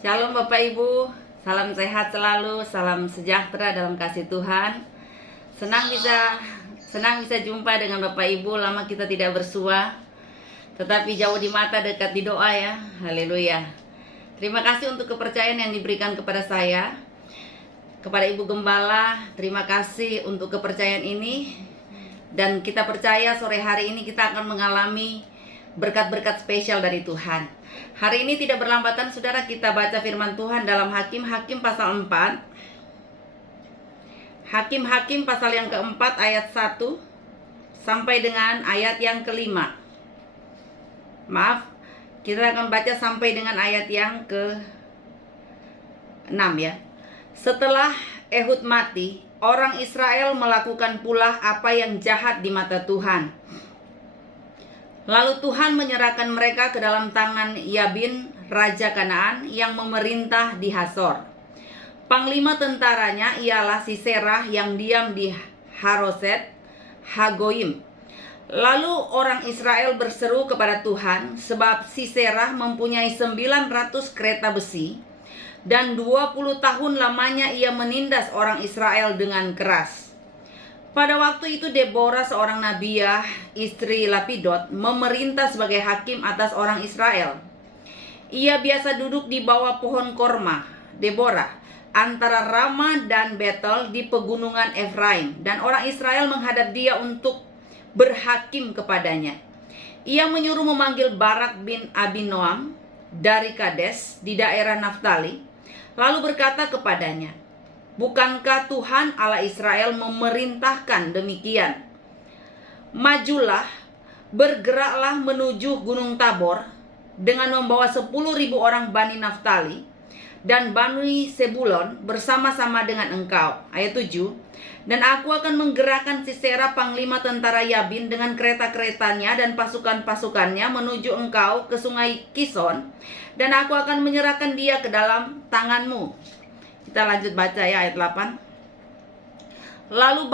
Shalom Bapak Ibu, salam sehat selalu, salam sejahtera dalam kasih Tuhan. Senang bisa jumpa dengan Bapak Ibu. Lama kita tidak bersua, tetapi jauh di mata, dekat di doa ya. Haleluya. Terima kasih untuk kepercayaan yang diberikan kepada saya, kepada Ibu Gembala. Terima kasih untuk kepercayaan ini. Dan kita percaya sore hari ini kita akan mengalami berkat-berkat spesial dari Tuhan. Hari ini tidak berlambatan saudara, kita baca firman Tuhan dalam Hakim-Hakim pasal 4. Hakim-Hakim pasal yang keempat ayat 1 sampai dengan ayat yang kelima. Maaf, kita akan baca sampai dengan ayat yang ke-6 ya. Setelah Ehud mati, orang Israel melakukan pula apa yang jahat di mata Tuhan. Lalu Tuhan menyerahkan mereka ke dalam tangan Yabin, Raja Kanaan yang memerintah di Hasor. Panglima tentaranya ialah Sisera yang diam di Haroset Hagoyim. Lalu orang Israel berseru kepada Tuhan, sebab Sisera mempunyai 900 kereta besi, dan 20 tahun lamanya ia menindas orang Israel dengan keras. Pada waktu itu Deborah seorang nabiah, istri Lapidot, memerintah sebagai hakim atas orang Israel. Ia biasa duduk di bawah pohon korma, Deborah, antara Rama dan Betel di pegunungan Efraim, dan orang Israel menghadap dia untuk berhakim kepadanya. Ia menyuruh memanggil Barak bin Abinoam dari Kades di daerah Naftali, lalu berkata kepadanya, "Bukankah Tuhan Allah Israel memerintahkan demikian? Majulah, bergeraklah menuju Gunung Tabor dengan membawa 10.000 orang Bani Naftali dan Bani Sebulon bersama-sama dengan engkau." Ayat 7. "Dan aku akan menggerakkan Sisera panglima tentara Yabin dengan kereta-keretanya dan pasukan-pasukannya menuju engkau ke sungai Kison, dan aku akan menyerahkan dia ke dalam tanganmu." Kita lanjut baca ya ayat 8. Lalu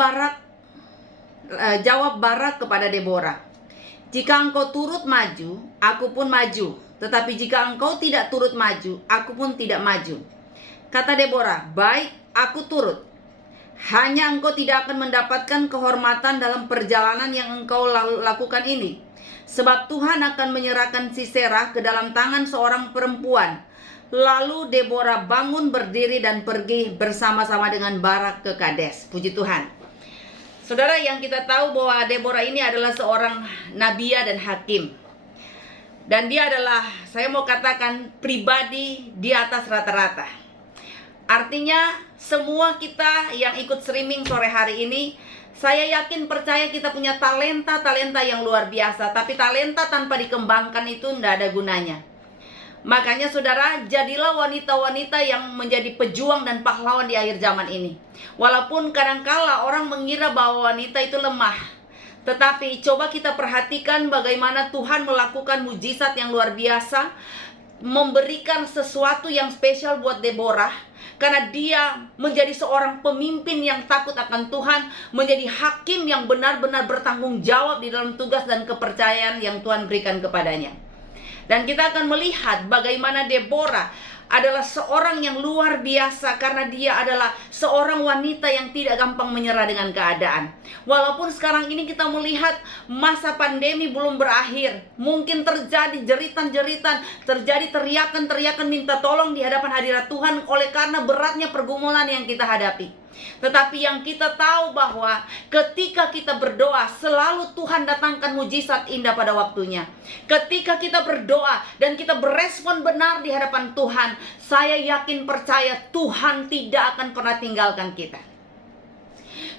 jawab Barak kepada Deborah, "Jika engkau turut maju, aku pun maju. Tetapi jika engkau tidak turut maju, aku pun tidak maju." Kata Deborah, "Baik, aku turut. Hanya engkau tidak akan mendapatkan kehormatan dalam perjalanan yang engkau lakukan ini. Sebab Tuhan akan menyerahkan Sisera ke dalam tangan seorang perempuan." Lalu Deborah bangun berdiri dan pergi bersama-sama dengan Barak ke Kades. Puji Tuhan. Saudara, yang kita tahu bahwa Deborah ini adalah seorang nabiah dan hakim. Dan dia adalah, saya mau katakan, pribadi di atas rata-rata. Artinya semua kita yang ikut streaming sore hari ini, saya yakin percaya kita punya talenta yang luar biasa. Tapi talenta tanpa dikembangkan itu tidak ada gunanya. Makanya saudara, jadilah wanita-wanita yang menjadi pejuang dan pahlawan di akhir zaman ini. Walaupun kadangkala orang mengira bahwa wanita itu lemah, tetapi coba kita perhatikan bagaimana Tuhan melakukan mujizat yang luar biasa, memberikan sesuatu yang spesial buat Deborah, karena dia menjadi seorang pemimpin yang takut akan Tuhan, menjadi hakim yang benar-benar bertanggung jawab di dalam tugas dan kepercayaan yang Tuhan berikan kepadanya. Dan kita akan melihat bagaimana Deborah adalah seorang yang luar biasa, karena dia adalah seorang wanita yang tidak gampang menyerah dengan keadaan. Walaupun sekarang ini kita melihat masa pandemi belum berakhir, mungkin terjadi jeritan-jeritan, terjadi teriakan-teriakan minta tolong di hadapan hadirat Tuhan oleh karena beratnya pergumulan yang kita hadapi. Tetapi yang kita tahu bahwa ketika kita berdoa, selalu Tuhan datangkan mujizat indah pada waktunya. Ketika kita berdoa dan kita berespon benar di hadapan Tuhan, saya yakin percaya Tuhan tidak akan pernah tinggalkan kita.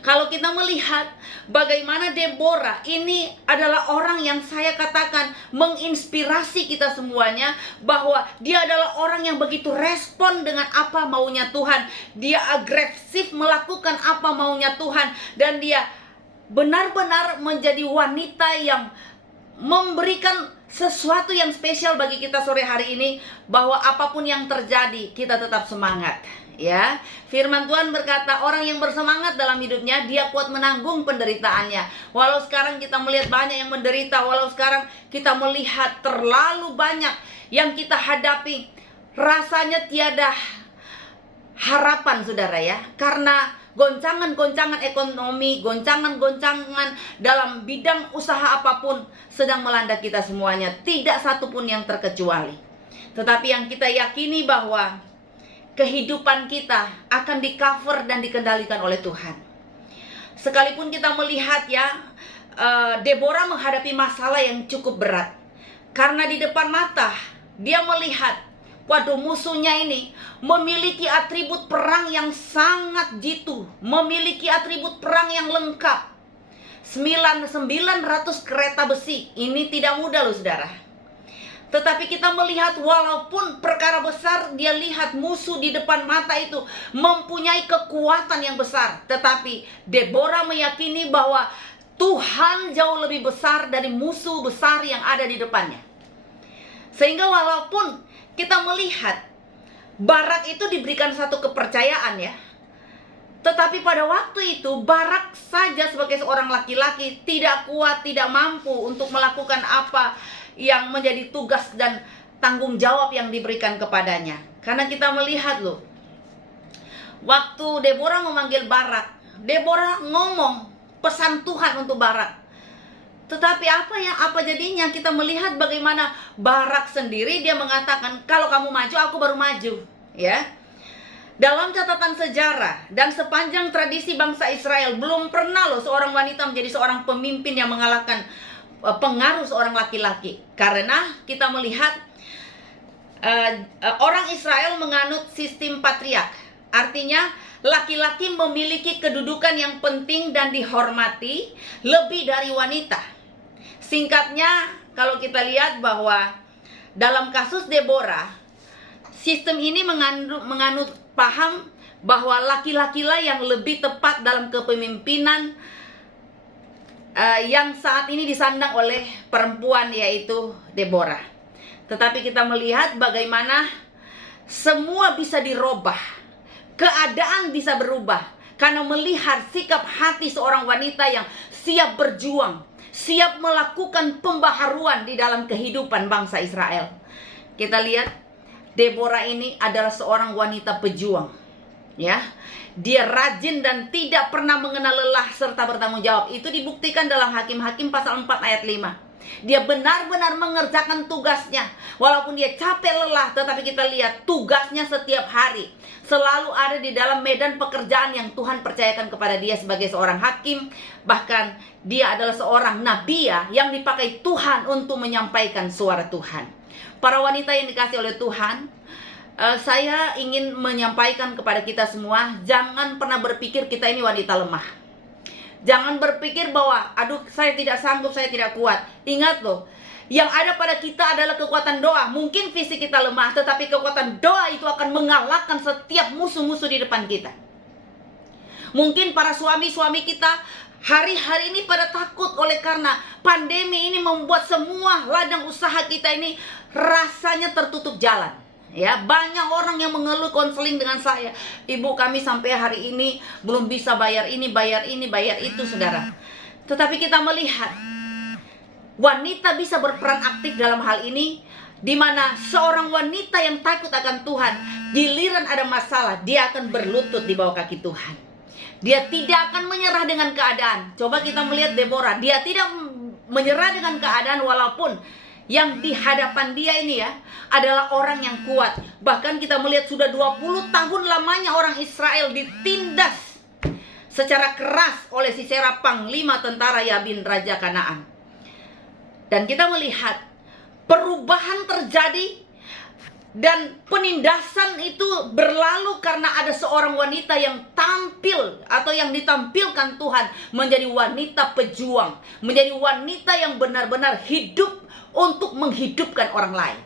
Kalau kita melihat bagaimana Deborah ini adalah orang yang saya katakan menginspirasi kita semuanya, bahwa dia adalah orang yang begitu respon dengan apa maunya Tuhan. Dia agresif melakukan apa maunya Tuhan, dan dia benar-benar menjadi wanita yang memberikan sesuatu yang spesial bagi kita sore hari ini, bahwa apapun yang terjadi kita tetap semangat. Ya, firman Tuhan berkata, orang yang bersemangat dalam hidupnya, dia kuat menanggung penderitaannya. Walau sekarang kita melihat banyak yang menderita, walau sekarang kita melihat terlalu banyak yang kita hadapi, rasanya tiada harapan, saudara ya, karena goncangan-goncangan ekonomi, goncangan-goncangan dalam bidang usaha apapun sedang melanda kita semuanya, tidak satupun yang terkecuali. Tetapi yang kita yakini bahwa kehidupan kita akan di-cover dan dikendalikan oleh Tuhan. Sekalipun kita melihat ya, Deborah menghadapi masalah yang cukup berat, karena di depan mata dia melihat, waduh, musuhnya ini memiliki atribut perang yang sangat jitu, memiliki atribut perang yang lengkap. 900 kereta besi, ini tidak mudah loh saudara. Tetapi kita melihat walaupun perkara besar, dia lihat musuh di depan mata itu mempunyai kekuatan yang besar. Tetapi Deborah meyakini bahwa Tuhan jauh lebih besar dari musuh besar yang ada di depannya. Sehingga walaupun kita melihat Barak itu diberikan satu kepercayaan ya, tetapi pada waktu itu Barak saja sebagai seorang laki-laki tidak kuat, tidak mampu untuk melakukan apa yang menjadi tugas dan tanggung jawab yang diberikan kepadanya. Karena kita melihat loh, waktu Deborah memanggil Barak, Deborah ngomong pesan Tuhan untuk Barak. Tetapi apa jadinya? Kita melihat bagaimana Barak sendiri dia mengatakan, kalau kamu maju aku baru maju, ya. Dalam catatan sejarah dan sepanjang tradisi bangsa Israel, belum pernah loh seorang wanita menjadi seorang pemimpin yang mengalahkan pengaruh seorang laki-laki. Karena kita melihat orang Israel menganut sistem patriark. Artinya laki-laki memiliki kedudukan yang penting dan dihormati lebih dari wanita. Singkatnya, kalau kita lihat bahwa dalam kasus Deborah, sistem ini menganut paham bahwa laki-lakilah yang lebih tepat dalam kepemimpinan yang saat ini disandang oleh perempuan, yaitu Deborah. Tetapi kita melihat bagaimana semua bisa dirubah, keadaan bisa berubah, karena melihat sikap hati seorang wanita yang siap berjuang, siap melakukan pembaharuan di dalam kehidupan bangsa Israel. Kita lihat Deborah ini adalah seorang wanita pejuang, ya. Dia rajin dan tidak pernah mengenal lelah serta bertanggung jawab. Itu dibuktikan dalam Hakim-Hakim pasal 4 ayat 5. Dia benar-benar mengerjakan tugasnya. Walaupun dia capek lelah, tetapi kita lihat tugasnya setiap hari selalu ada di dalam medan pekerjaan yang Tuhan percayakan kepada dia sebagai seorang hakim. Bahkan dia adalah seorang nabiya yang dipakai Tuhan untuk menyampaikan suara Tuhan. Para wanita yang dikasih oleh Tuhan, saya ingin menyampaikan kepada kita semua, jangan pernah berpikir kita ini wanita lemah. Jangan berpikir bahwa, aduh saya tidak sanggup, saya tidak kuat. Ingat loh, yang ada pada kita adalah kekuatan doa. Mungkin fisik kita lemah, tetapi kekuatan doa itu akan mengalahkan setiap musuh-musuh di depan kita. Mungkin para suami-suami kita hari-hari ini pada takut oleh karena pandemi ini membuat semua ladang usaha kita ini rasanya tertutup jalan. Ya, banyak orang yang mengeluh konseling dengan saya, ibu kami sampai hari ini belum bisa bayar ini, bayar itu, saudara. Tetapi kita melihat wanita bisa berperan aktif dalam hal ini, di mana seorang wanita yang takut akan Tuhan, giliran ada masalah, dia akan berlutut di bawah kaki Tuhan. Dia tidak akan menyerah dengan keadaan. Coba kita melihat Deborah, dia tidak menyerah dengan keadaan walaupun yang di hadapan dia ini ya adalah orang yang kuat. Bahkan kita melihat sudah 20 tahun lamanya orang Israel ditindas secara keras oleh Sisera, panglima tentara Yabin, raja Kanaan. Dan kita melihat perubahan terjadi dan penindasan itu berlalu karena ada seorang wanita yang tampil atau yang ditampilkan Tuhan menjadi wanita pejuang, menjadi wanita yang benar-benar hidup untuk menghidupkan orang lain.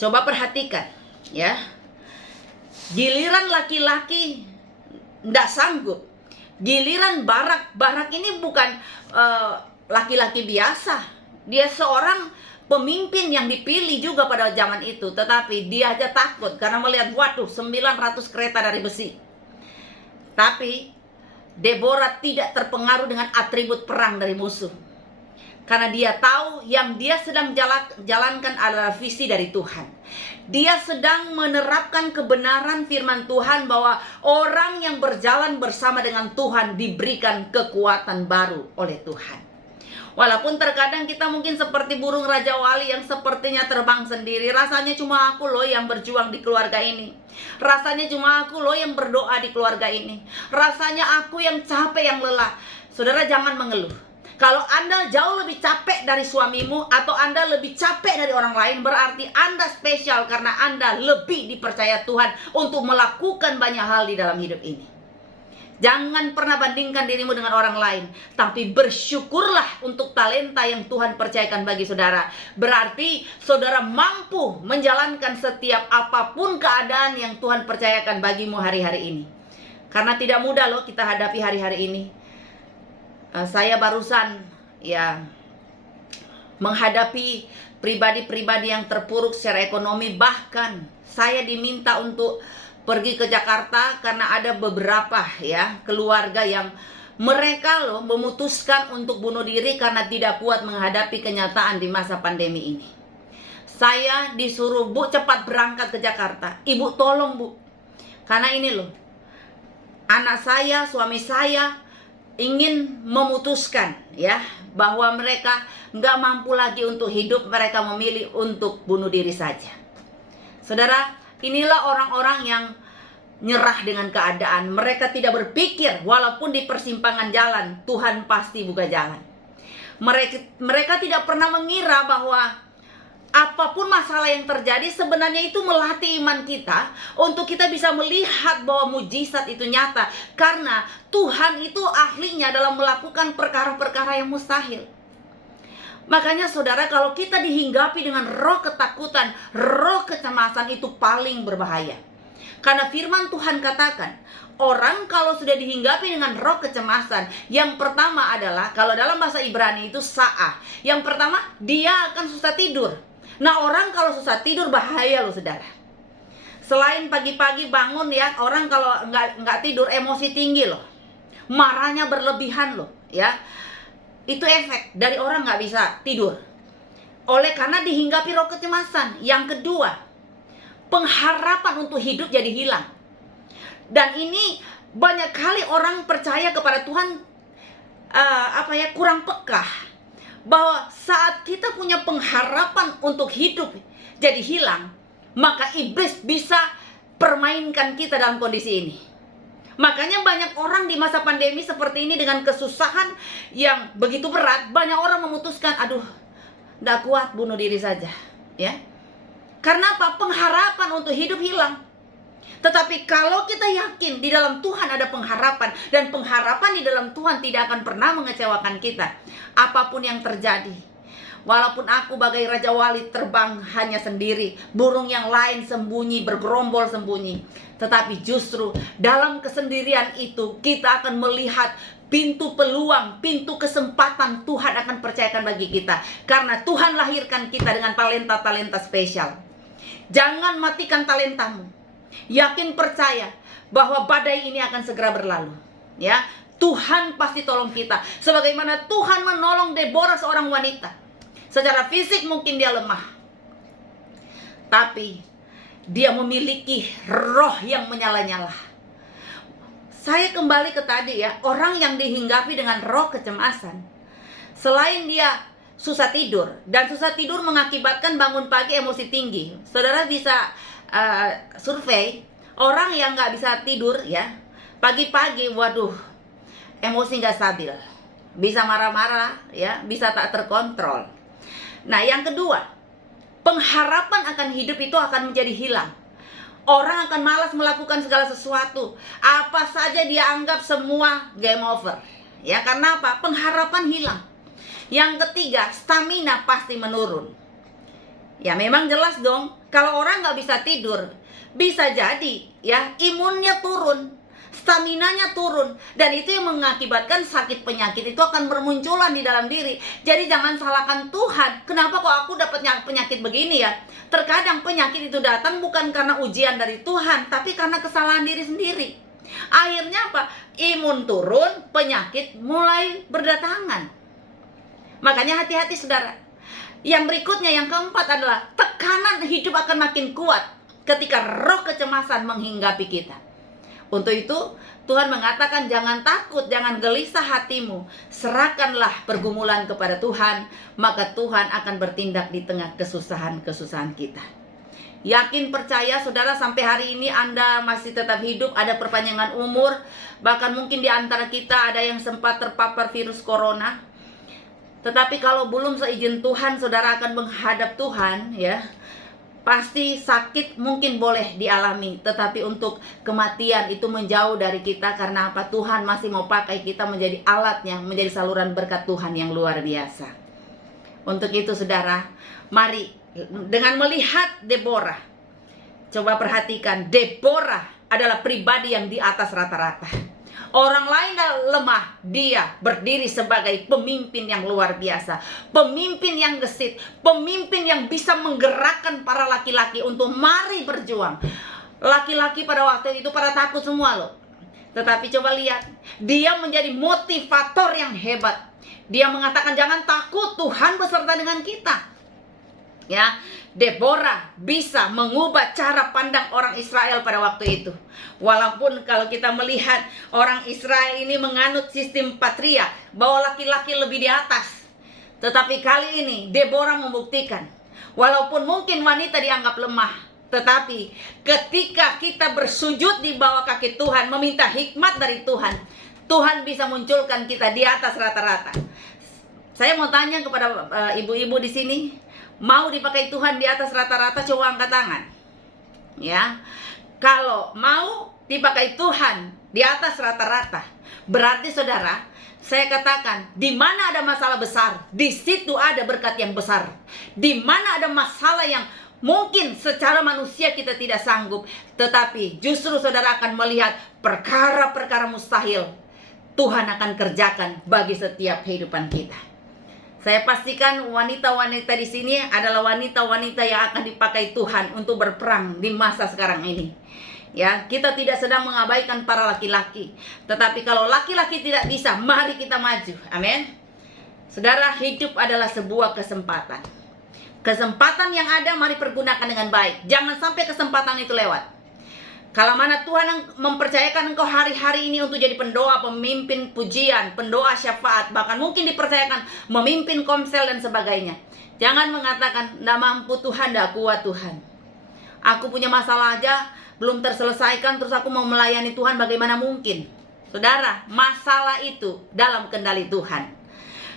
Coba perhatikan ya, giliran laki-laki tidak sanggup, giliran Barak ini bukan laki-laki biasa. Dia seorang pemimpin yang dipilih juga pada zaman itu, tetapi dia aja takut karena melihat, waduh, 900 kereta dari besi. Tapi Deborah tidak terpengaruh dengan atribut perang dari musuh. Karena dia tahu yang dia sedang jalankan adalah visi dari Tuhan. Dia sedang menerapkan kebenaran firman Tuhan bahwa orang yang berjalan bersama dengan Tuhan diberikan kekuatan baru oleh Tuhan. Walaupun terkadang kita mungkin seperti burung Raja Wali yang sepertinya terbang sendiri. Rasanya cuma aku loh yang berjuang di keluarga ini. Rasanya cuma aku loh yang berdoa di keluarga ini. Rasanya aku yang capek, yang lelah. Saudara, jangan mengeluh. Kalau Anda jauh lebih capek dari suamimu atau Anda lebih capek dari orang lain, berarti Anda spesial karena Anda lebih dipercaya Tuhan untuk melakukan banyak hal di dalam hidup ini. Jangan pernah bandingkan dirimu dengan orang lain, tapi bersyukurlah untuk talenta yang Tuhan percayakan bagi saudara. Berarti saudara mampu menjalankan setiap apapun keadaan yang Tuhan percayakan bagimu hari-hari ini. Karena tidak mudah loh kita hadapi hari-hari ini. Saya barusan menghadapi pribadi-pribadi yang terpuruk secara ekonomi. Bahkan saya diminta untuk pergi ke Jakarta karena ada beberapa keluarga yang mereka memutuskan untuk bunuh diri karena tidak kuat menghadapi kenyataan di masa pandemi ini. Saya disuruh, Bu, cepat berangkat ke Jakarta. Ibu tolong, Bu. Karena ini anak saya, suami saya ingin memutuskan bahwa mereka nggak mampu lagi untuk hidup, mereka memilih untuk bunuh diri saja. Saudara, inilah orang-orang yang nyerah dengan keadaan. Mereka tidak berpikir walaupun di persimpangan jalan Tuhan pasti buka jalan. Mereka tidak pernah mengira bahwa apapun masalah yang terjadi sebenarnya itu melatih iman kita untuk kita bisa melihat bahwa mujizat itu nyata. Karena Tuhan itu ahlinya dalam melakukan perkara-perkara yang mustahil. Makanya saudara, kalau kita dihinggapi dengan roh ketakutan, roh kecemasan, itu paling berbahaya. Karena firman Tuhan katakan, orang kalau sudah dihinggapi dengan roh kecemasan, yang pertama adalah, kalau dalam bahasa Ibrani itu sa'ah. Yang pertama, dia akan susah tidur. Nah, orang kalau susah tidur bahaya loh saudara. Selain pagi-pagi bangun orang kalau nggak tidur emosi tinggi loh. Marahnya berlebihan loh Itu efek dari orang nggak bisa tidur. Oleh karena dihinggapi roh kecemasan. Yang kedua, pengharapan untuk hidup jadi hilang. Dan ini banyak kali orang percaya kepada Tuhan kurang peka. Bahwa saat kita punya pengharapan untuk hidup jadi hilang, maka iblis bisa permainkan kita dalam kondisi ini. Makanya banyak orang di masa pandemi seperti ini dengan kesusahan yang begitu berat, banyak orang memutuskan, aduh, gak kuat, bunuh diri saja. Karena apa? Pengharapan untuk hidup hilang. Tetapi kalau kita yakin di dalam Tuhan ada pengharapan, dan pengharapan di dalam Tuhan tidak akan pernah mengecewakan kita, apapun yang terjadi. Walaupun aku bagai Raja Wali terbang hanya sendiri, burung yang lain sembunyi, bergerombol sembunyi, tetapi justru dalam kesendirian itu kita akan melihat pintu peluang, pintu kesempatan Tuhan akan percayakan bagi kita. Karena Tuhan lahirkan kita dengan talenta-talenta spesial. Jangan matikan talentamu. Yakin, percaya bahwa badai ini akan segera berlalu. Tuhan pasti tolong kita. Sebagaimana Tuhan menolong Deborah, seorang wanita. Secara fisik mungkin dia lemah, tapi dia memiliki roh yang menyala-nyala. Saya kembali ke tadi orang yang dihinggapi dengan roh kecemasan, selain dia susah tidur, dan susah tidur mengakibatkan bangun pagi emosi tinggi. Saudara bisa survei orang yang gak bisa tidur pagi-pagi, waduh, emosi gak stabil, bisa marah-marah bisa tak terkontrol. Nah, yang kedua, pengharapan akan hidup itu akan menjadi hilang. Orang akan malas melakukan segala sesuatu. Apa saja dia anggap semua game over. Karena apa? Pengharapan hilang. Yang ketiga, stamina pasti menurun. Memang jelas dong, kalau orang nggak bisa tidur, bisa jadi imunnya turun, staminanya turun, dan itu yang mengakibatkan sakit penyakit itu akan bermunculan di dalam diri. Jadi jangan salahkan Tuhan. Kenapa kok aku dapat penyakit begini Terkadang penyakit itu datang bukan karena ujian dari Tuhan, tapi karena kesalahan diri sendiri. Akhirnya apa? Imun turun, penyakit mulai berdatangan. Makanya hati-hati saudara. Yang berikutnya, yang keempat adalah tekanan hidup akan makin kuat ketika roh kecemasan menghinggapi kita. Untuk itu Tuhan mengatakan jangan takut, jangan gelisah hatimu. Serahkanlah pergumulan kepada Tuhan, maka Tuhan akan bertindak di tengah kesusahan-kesusahan kita. Yakin, percaya saudara, sampai hari ini Anda masih tetap hidup, ada perpanjangan umur. Bahkan mungkin di antara kita ada yang sempat terpapar virus corona. Tetapi kalau belum seizin Tuhan, saudara akan menghadap Tuhan, ya, pasti sakit mungkin boleh dialami, tetapi untuk kematian itu menjauh dari kita. Karena apa? Tuhan masih mau pakai kita menjadi alatnya, menjadi saluran berkat Tuhan yang luar biasa. Untuk itu saudara, mari dengan melihat Deborah, coba perhatikan, Deborah adalah pribadi yang di atas rata-rata. Orang lain lemah, dia berdiri sebagai pemimpin yang luar biasa, pemimpin yang gesit, pemimpin yang bisa menggerakkan para laki-laki untuk mari berjuang. Laki-laki pada waktu itu pada takut semua loh. Tetapi coba lihat, dia menjadi motivator yang hebat. Dia mengatakan jangan takut, Tuhan beserta dengan kita. Ya, Deborah bisa mengubah cara pandang orang Israel pada waktu itu. Walaupun kalau kita melihat orang Israel ini menganut sistem patria, bahwa laki-laki lebih di atas. Tetapi kali ini Deborah membuktikan, walaupun mungkin wanita dianggap lemah, tetapi ketika kita bersujud di bawah kaki Tuhan, meminta hikmat dari Tuhan, Tuhan bisa munculkan kita di atas rata-rata. Saya mau tanya kepada ibu-ibu di sini, mau dipakai Tuhan di atas rata-rata, coba angkat tangan. Ya. Kalau mau dipakai Tuhan di atas rata-rata, berarti saudara, saya katakan, di mana ada masalah besar, di situ ada berkat yang besar. Di mana ada masalah yang mungkin secara manusia kita tidak sanggup, tetapi justru saudara akan melihat perkara-perkara mustahil Tuhan akan kerjakan bagi setiap kehidupan kita. Saya pastikan wanita-wanita di sini adalah wanita-wanita yang akan dipakai Tuhan untuk berperang di masa sekarang ini. Ya, kita tidak sedang mengabaikan para laki-laki, tetapi kalau laki-laki tidak bisa, mari kita maju. Amin. Saudara, hidup adalah sebuah kesempatan. Kesempatan yang ada mari pergunakan dengan baik. Jangan sampai kesempatan itu lewat. Kalau mana Tuhan mempercayakan engkau hari-hari ini untuk jadi pendoa, pemimpin pujian, pendoa syafaat, bahkan mungkin dipercayakan memimpin komsel dan sebagainya, jangan mengatakan, "Nggak mampu Tuhan, nggak kuat Tuhan. Aku punya masalah aja belum terselesaikan, terus aku mau melayani Tuhan, bagaimana mungkin?" Saudara, masalah itu dalam kendali Tuhan.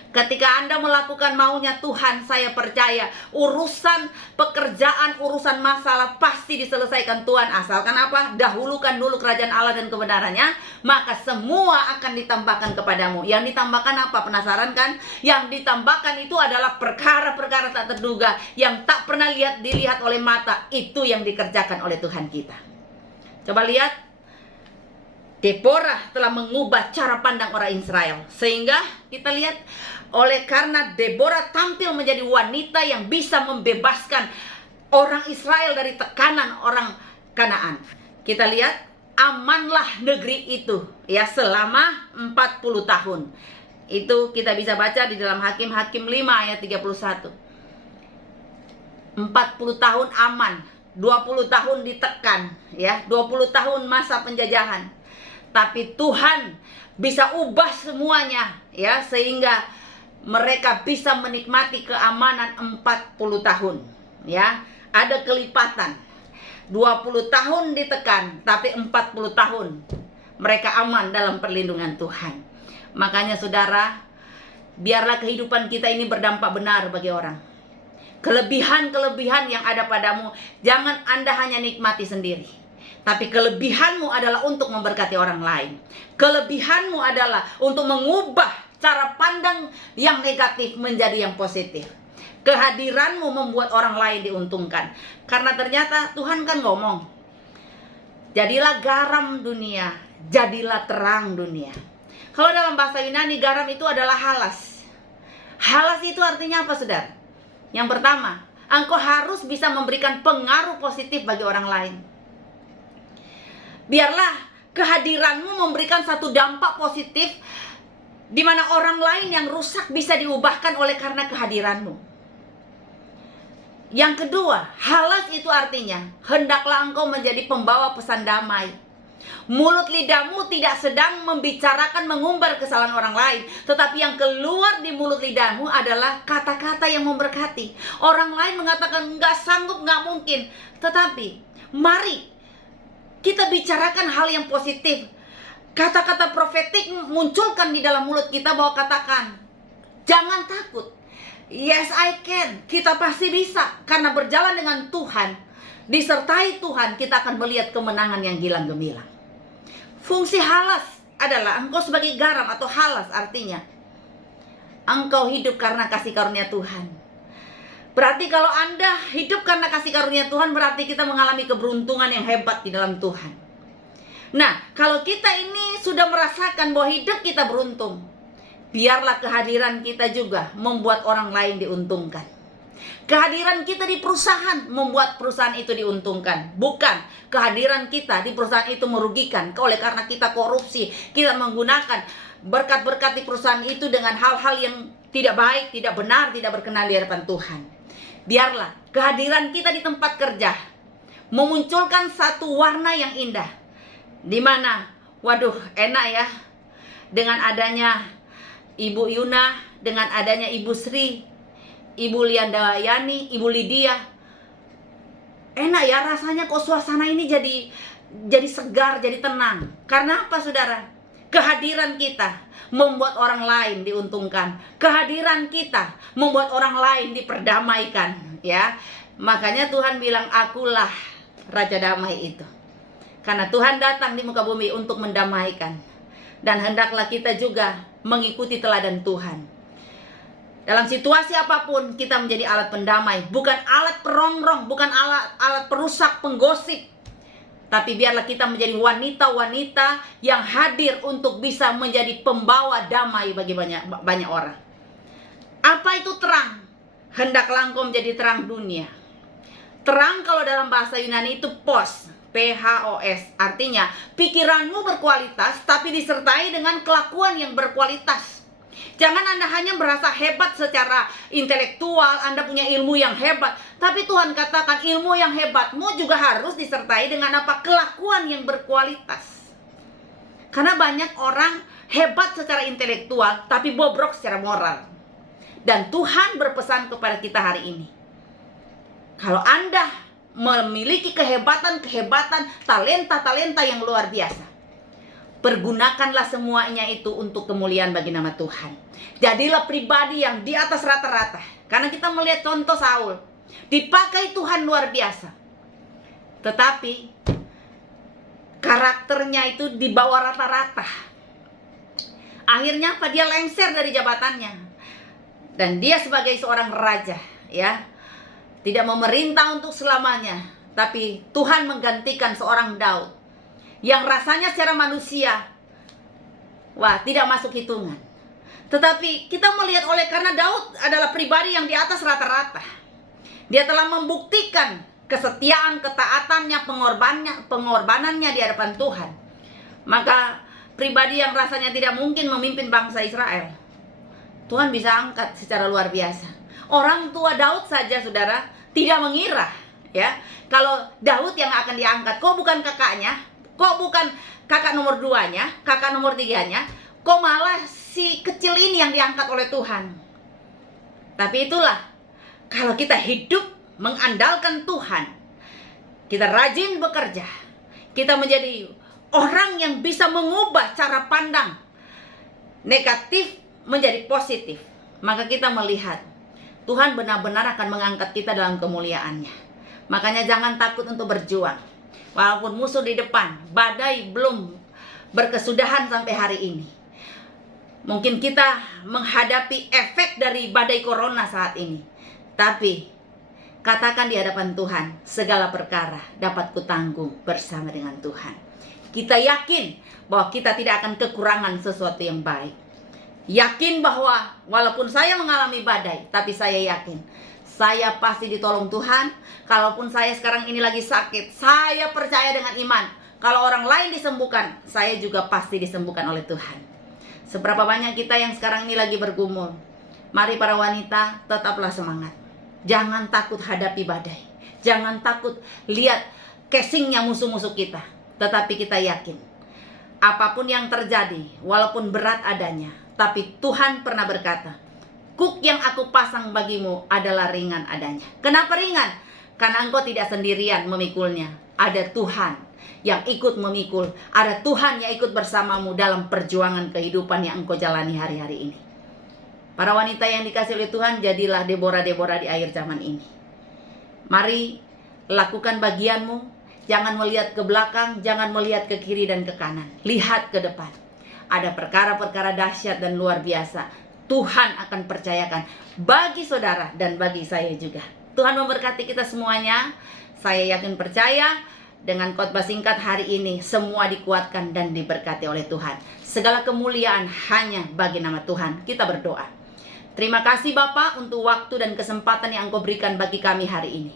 Ketika Anda melakukan maunya Tuhan, saya percaya urusan pekerjaan, urusan masalah pasti diselesaikan Tuhan. Asalkan apa? Dahulukan dulu kerajaan Allah dan kebenarannya, maka semua akan ditambahkan kepadamu. Yang ditambahkan apa? Penasaran kan? Yang ditambahkan itu adalah perkara-perkara tak terduga, yang tak pernah dilihat oleh mata. Itu yang dikerjakan oleh Tuhan kita. Coba lihat, Deborah telah mengubah cara pandang orang Israel. Sehingga kita lihat, oleh karena Deborah tampil menjadi wanita yang bisa membebaskan orang Israel dari tekanan orang Kanaan. Kita lihat, amanlah negeri itu ya selama 40 tahun. Itu kita bisa baca di dalam Hakim-Hakim 5 ayat 31. 40 tahun aman, 20 tahun ditekan, ya, 20 tahun masa penjajahan. Tapi Tuhan bisa ubah semuanya, ya, sehingga mereka bisa menikmati keamanan 40 tahun, ya. Ada kelipatan. 20 tahun ditekan, tapi 40 tahun mereka aman dalam perlindungan Tuhan. Makanya saudara, biarlah kehidupan kita ini berdampak benar bagi orang. Kelebihan-kelebihan yang ada padamu, jangan Anda hanya nikmati sendiri, tapi kelebihanmu adalah untuk memberkati orang lain. Kelebihanmu adalah untuk mengubah cara pandang yang negatif menjadi yang positif. Kehadiranmu membuat orang lain diuntungkan. Karena ternyata Tuhan kan ngomong, jadilah garam dunia, jadilah terang dunia. Kalau dalam bahasa Yunani, garam itu adalah halas. Halas itu artinya apa, saudara? Yang pertama, engkau harus bisa memberikan pengaruh positif bagi orang lain. Biarlah kehadiranmu memberikan satu dampak positif di mana orang lain yang rusak bisa diubahkan oleh karena kehadiranmu. Yang kedua, halas itu artinya hendaklah engkau menjadi pembawa pesan damai. Mulut lidahmu tidak sedang membicarakan, mengumbar kesalahan orang lain, tetapi yang keluar di mulut lidahmu adalah kata-kata yang memberkati. Orang lain mengatakan nggak sanggup, nggak mungkin, tetapi mari kita bicarakan hal yang positif. Kata-kata profetik munculkan di dalam mulut kita, bahwa katakan, jangan takut. Yes, I can. Kita pasti bisa. Karena berjalan dengan Tuhan, disertai Tuhan, kita akan melihat kemenangan yang gilang gemilang. Fungsi halas adalah engkau sebagai garam atau halas, artinya engkau hidup karena kasih karunia Tuhan. Berarti kalau Anda hidup karena kasih karunia Tuhan, berarti kita mengalami keberuntungan yang hebat di dalam Tuhan. Nah, kalau kita ini sudah merasakan bahwa hidup kita beruntung, biarlah kehadiran kita juga membuat orang lain diuntungkan. Kehadiran kita di perusahaan membuat perusahaan itu diuntungkan. Bukan kehadiran kita di perusahaan itu merugikan, oleh karena kita korupsi, kita menggunakan berkat-berkat di perusahaan itu dengan hal-hal yang tidak baik, tidak benar, tidak berkenan di hadapan Tuhan. Biarlah kehadiran kita di tempat kerja memunculkan satu warna yang indah, di mana, waduh, enak ya, dengan adanya Ibu Yuna, dengan adanya Ibu Sri, Ibu Liandayani, Ibu Lydia. Enak ya rasanya, kok suasana ini jadi segar, jadi tenang. Karena apa, saudara? Kehadiran kita membuat orang lain diuntungkan. Kehadiran kita membuat orang lain diperdamaikan, ya. Makanya Tuhan bilang, akulah Raja Damai itu. Karena Tuhan datang di muka bumi untuk mendamaikan. Dan hendaklah kita juga mengikuti teladan Tuhan. Dalam situasi apapun kita menjadi alat pendamai, bukan alat perongrong, bukan alat perusak, penggosip. Tapi biarlah kita menjadi wanita-wanita yang hadir untuk bisa menjadi pembawa damai bagi banyak orang. Apa itu terang? Hendaklah engkau menjadi terang dunia. Terang kalau dalam bahasa Yunani itu pos, PHOS, artinya pikiranmu berkualitas tapi disertai dengan kelakuan yang berkualitas. Jangan Anda hanya merasa hebat secara intelektual, Anda punya ilmu yang hebat, tapi Tuhan katakan ilmu yang hebatmu juga harus disertai dengan apa? Kelakuan yang berkualitas. Karena banyak orang hebat secara intelektual tapi bobrok secara moral. Dan Tuhan berpesan kepada kita hari ini, kalau Anda memiliki kehebatan, talenta yang luar biasa, pergunakanlah semuanya itu untuk kemuliaan bagi nama Tuhan. Jadilah pribadi yang di atas rata-rata. Karena kita melihat contoh Saul, dipakai Tuhan luar biasa, tetapi karakternya itu di bawah rata-rata. Akhirnya apa? Dia lengser dari jabatannya. Dan dia sebagai seorang raja, ya, tidak memerintah untuk selamanya. Tapi Tuhan menggantikan seorang Daud yang rasanya secara manusia, wah, tidak masuk hitungan. Tetapi kita melihat oleh karena Daud adalah pribadi yang di atas rata-rata. Dia telah membuktikan kesetiaan, ketaatannya, pengorbanannya di hadapan Tuhan. Maka pribadi yang rasanya tidak mungkin memimpin bangsa Israel, Tuhan bisa angkat secara luar biasa. Orang tua Daud saja, saudara, tidak mengira, ya, kalau Daud yang akan diangkat. Kok bukan kakaknya? Kok bukan kakak nomor 2-nya, kakak nomor 3-nya? Kok malah si kecil ini yang diangkat oleh Tuhan? Tapi itulah, kalau kita hidup mengandalkan Tuhan, kita rajin bekerja, kita menjadi orang yang bisa mengubah cara pandang negatif menjadi positif, maka kita melihat Tuhan benar-benar akan mengangkat kita dalam kemuliaannya. Makanya jangan takut untuk berjuang. Walaupun musuh di depan, badai belum berkesudahan sampai hari ini. Mungkin kita menghadapi efek dari badai corona saat ini. Tapi katakan di hadapan Tuhan, segala perkara dapat kutanggung bersama dengan Tuhan. Kita yakin bahwa kita tidak akan kekurangan sesuatu yang baik. Yakin bahwa walaupun saya mengalami badai, tapi saya yakin saya pasti ditolong Tuhan. Kalaupun saya sekarang ini lagi sakit, saya percaya dengan iman, kalau orang lain disembuhkan, saya juga pasti disembuhkan oleh Tuhan. Seberapa banyak kita yang sekarang ini lagi bergumul. Mari para wanita, tetaplah semangat. Jangan takut hadapi badai. Jangan takut lihat casingnya musuh-musuh kita. Tetapi kita yakin, apapun yang terjadi, walaupun berat adanya, tapi Tuhan pernah berkata, kuk yang aku pasang bagimu adalah ringan adanya. Kenapa ringan? Karena engkau tidak sendirian memikulnya. Ada Tuhan yang ikut memikul. Ada Tuhan yang ikut bersamamu dalam perjuangan kehidupan yang engkau jalani hari-hari ini. Para wanita yang dikasihi oleh Tuhan, jadilah Deborah-Deborah di akhir zaman ini. Mari lakukan bagianmu. Jangan melihat ke belakang, jangan melihat ke kiri dan ke kanan. Lihat ke depan. Ada perkara-perkara dahsyat dan luar biasa. Tuhan akan percayakan bagi saudara dan bagi saya juga. Tuhan memberkati kita semuanya. Saya yakin percaya dengan khotbah singkat hari ini semua dikuatkan dan diberkati oleh Tuhan. Segala kemuliaan hanya bagi nama Tuhan. Kita berdoa. Terima kasih Bapa untuk waktu dan kesempatan yang Engkau berikan bagi kami hari ini.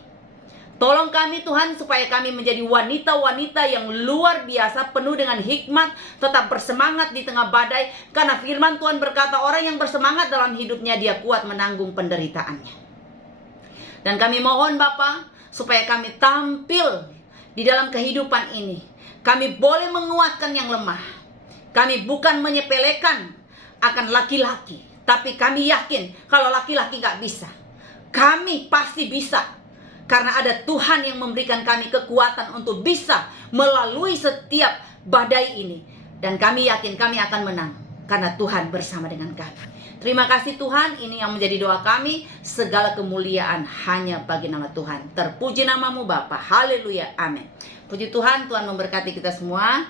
Tolong kami Tuhan supaya kami menjadi wanita-wanita yang luar biasa, penuh dengan hikmat, tetap bersemangat di tengah badai. Karena firman Tuhan berkata orang yang bersemangat dalam hidupnya dia kuat menanggung penderitaannya. Dan kami mohon Bapa supaya kami tampil di dalam kehidupan ini. Kami boleh menguatkan yang lemah. Kami bukan menyepelekan akan laki-laki. Tapi kami yakin kalau laki-laki gak bisa, kami pasti bisa. Karena ada Tuhan yang memberikan kami kekuatan untuk bisa melalui setiap badai ini. Dan kami yakin kami akan menang. Karena Tuhan bersama dengan kami. Terima kasih Tuhan, ini yang menjadi doa kami. Segala kemuliaan hanya bagi nama Tuhan. Terpuji namamu Bapa. Haleluya. Amin. Puji Tuhan, Tuhan memberkati kita semua.